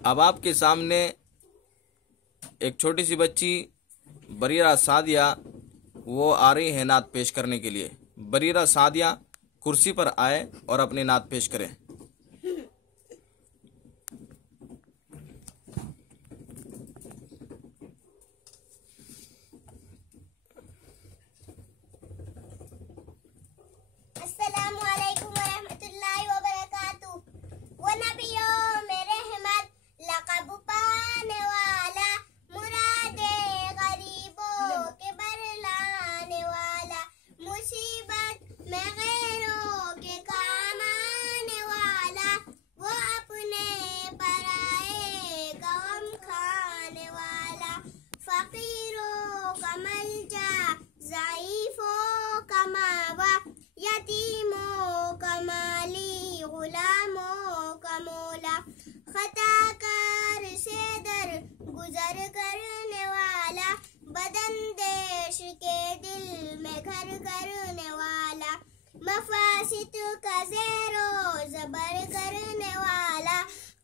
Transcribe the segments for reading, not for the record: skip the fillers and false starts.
अब आपके सामने एक छोटी सी बच्ची बरीरा सादिया वो आ रही है नात पेश करने के लिए। बरीरा सादिया कुर्सी पर आए और अपनी नात पेश करें। मफासिद का ज़ेरो ज़बर करने वाला,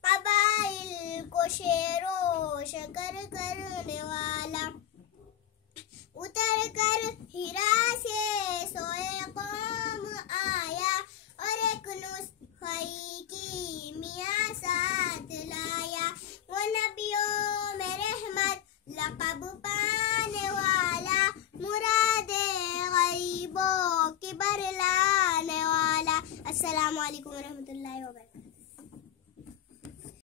क़बाइल को शेरो शकर करने वाला, उतर कर